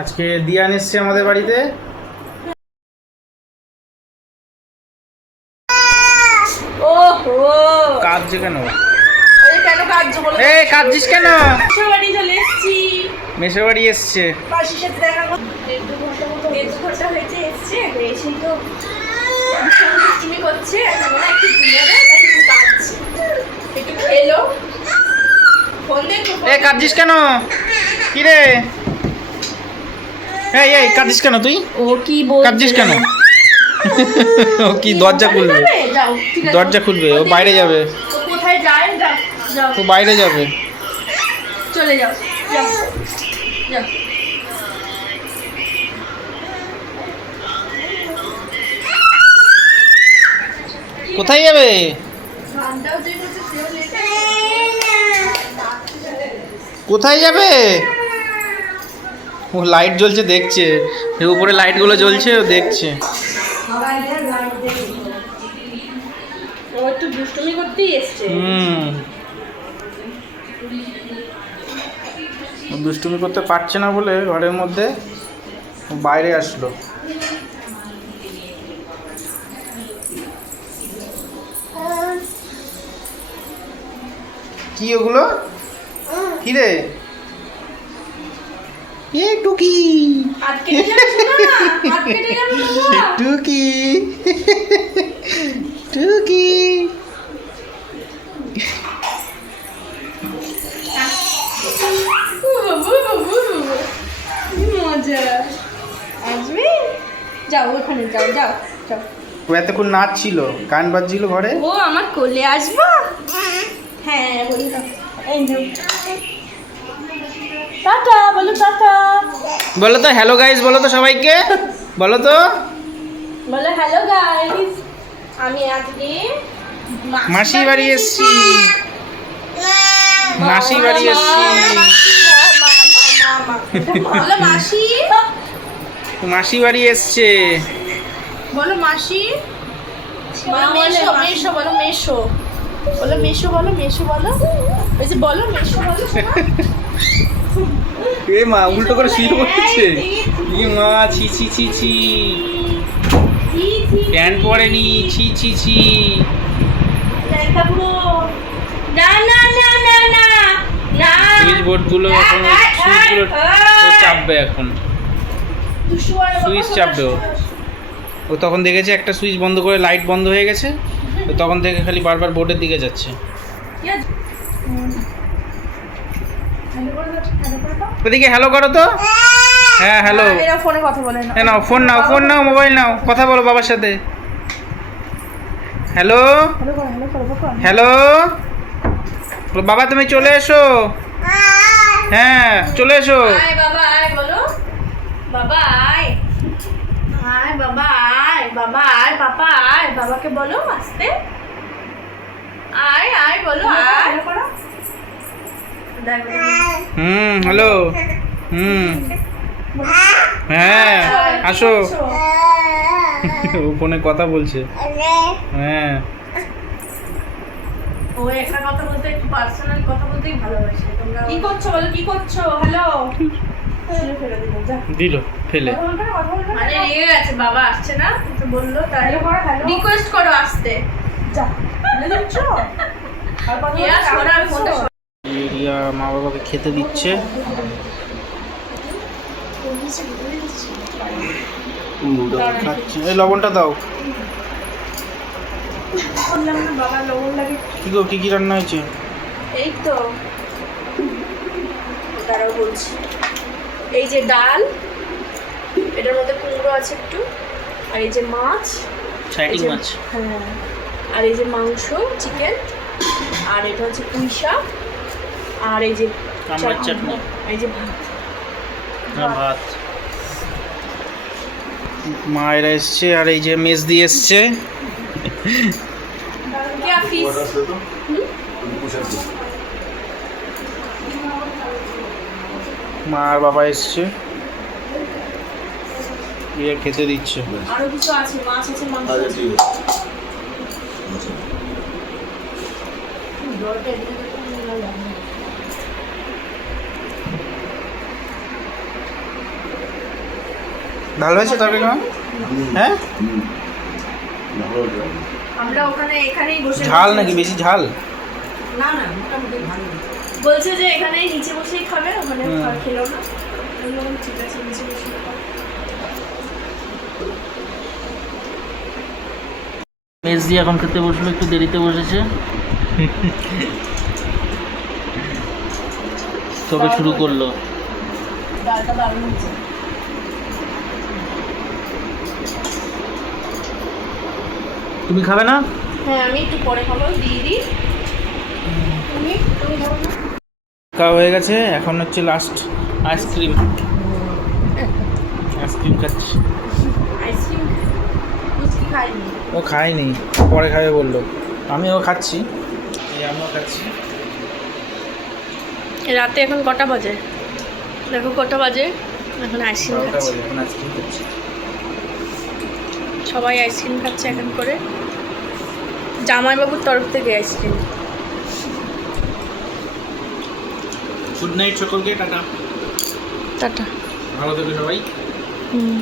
আজকে দিয়ান এসছে আমাদের বাড়িতে। ওহো, কাঁদছে কেন? ওরে কেন কাঁদছো বলো? এই কাঁদছিস কেন? মেসোর বাড়ি চলে এসেছি। মেসোর বাড়ি এসছে। মাসির সাথে দেখা করতে 1.5 ঘন্টা হয়েছে এসছে। এসেই তো দুষ্টুমি করছে। এখন একটু ঘুমাবে, তাই একটু কাঁদছে। একটু খেলো। ফোন দেখো। এই কাঁদছিস কেন? কি রে? এই কাঁদছিস কেন তুই? ও কি বলছে? কাঁদছিস কেন? ও কি দরজা খুলবে? যাও, ঠিক আছে। দরজা খুলবে, ও বাইরে যাবে। ও কোথায় যায়? যাও, যাও। ও বাইরে যাবে। চলে যাও, যাও, যাও। কোথায় যাবে? গানটাও যে করছে সেও লেখে। কোথায় যাবে? ও লাইট জ্বলছে দেখছে, এর উপরে লাইটগুলো জ্বলছে ও দেখছে। ও একটু দুষ্টুমি করতেই এসছে। ও দুষ্টুমি করতে পারছে না বলে ঘরের মধ্যে ও বাইরে আসলো। কি ওগুলো? কি রে? এ টুকি, আটকে যাবে না, আটকে যাবে না। টুকি, টুকি। কি মজা। আসবে? যাও ওখানে যাও, যাও, যাও। ও এতক্ষণ নাচছিল, গান বাজছিল ঘরে। ও আমার কোলে আসবো? হ্যাঁ বলি তো। এই নাও। টাটা বলো, টাটা বলো তো হ্যালো গাইস, বলো তো সবাইকে, বলো তো। বলো হ্যালো গাইস। আমি আজকে মাসি বাড়ি এসছি, মাসি বাড়ি এসছি। বলো মাসি, মাসি বাড়ি এসছে। বলো মাসি। বলো মেশো, মেশো বলো, মেশো বলো, মেশো বলো, মেশো বলো। ওই যে বলো মেশো বলো। এ মা উল্টো করে শুয়ে পড়ছে। ই মা, ছি ছি ছি ছি, প্যান্ট পরেনি, ছি ছি ছি। না না না না না না। সুইচ বোর্ডগুলো এখন, সুইচগুলো ও চাপবে এখন, সুইচ চাপবে ও। ও তখন দেখেছে একটা সুইচ বন্ধ করে লাইট বন্ধ হয়ে গেছে, তো তখন থেকে খালি বারবার বোর্ডের দিকে যাচ্ছে। ওদিকে হ্যালো করো তো। হ্যাঁ হ্যালো। এরা ফোনে কথা বলে না। নাও ফোন নাও, ফোন নাও, মোবাইল নাও, কথা বলো বাবার সাথে। হ্যালো হ্যালো, বাবা তুমি চলে এসো। হ্যাঁ চলে এসো। আয় বাবা আয় বলো, বাবা আয়, আয় বাবা আয়, বাবা আয়, পাপা আয়, বাবাকে বলো আসতে। আয় আয় বলো, আয়। হ্যালো। হ্যাঁ আসো। ও ফোনে কথা বলছে। হ্যাঁ ও একটা কথা বলতে, একটু পার্সোনাল কথা বলতেই ভালোবাসে। তোমরা কি করছো বলো, কি করছো? হ্যালো দিল ফেলে। মানে রেগে গেছে, বাবা আসছে না তো বললো, তাই রিকোয়েস্ট করো আসতে। যা রিয়া মা বাবাকে খেতে দিচ্ছে। খাচ্ছে। এই লবণটা দাও। বললাম না বাবা লবণ লাগে। কি গো, কি কি রান্না হয়েছে? এই তো তারাও বলছি, এই যে ডাল, এটার মধ্যে কুমড়ো আছে একটু, আর এই যে মাছ, সাইটিং মাছ। হ্যাঁ, আর এই যে মাংস চিকেন, আর এটা হচ্ছে পুঁই শাক, আর এই যে আমড়ার চাটনি, এই যে ভাত। ভাত। মায়েরা এসছে, আর এই যে মেজ দিয়ে এসছে। क्या फीस? মা আর বাবা এসছে, ইয়ে খেতে দিচ্ছে। আরো কিছু আছে, মাছ আছে, মাংস আছে। ভালো হয়েছে তরকারি খাওয়া? হ্যাঁ, আমরা ওখানে এখানেই বসে ঝাল নাকি বেশি ঝাল? না না মোটামুটি ভালো। বলছে যে এখানে নিচে বসেই খাবে, ওখানে হুম। খেলো না। আমি বললাম, ঠিক আছে নিচে বসে খাও। মেজ দিয়ে এখন খেতে বসলো, একটু দেরিতে বসেছে। তবে শুরু করলো। ডালটা দারুণ হয়েছে। তুমি খাবে না? হ্যাঁ আমি একটু পরে খাবো, দিয়ে দিই। তুমি খাবো না? খাওয়া হয়ে গেছে, এখন হচ্ছে লাস্ট আইসক্রিম। আইসক্রিম খাচ্ছি। আইসক্রিম মিষ্টি খাইনি। ও খায়নি, পরে খাবে বললো। আমিও খাচ্ছি, এই আমিও খাচ্ছি। রাতে এখন কটা বাজে? দেখো কটা বাজে, এখন আইসক্রিম 12টা খাচ্ছে। বাজে, এখন আইসক্রিম খাচ্ছি। সবাই আইসক্রিম খাচ্ছে এখন করে, জামাইবাবুর তরফ থেকে আইসক্রিম। গুড নাইট সকলকে, টাটা। টাটা। ভালো থেকো সবাই। হুম।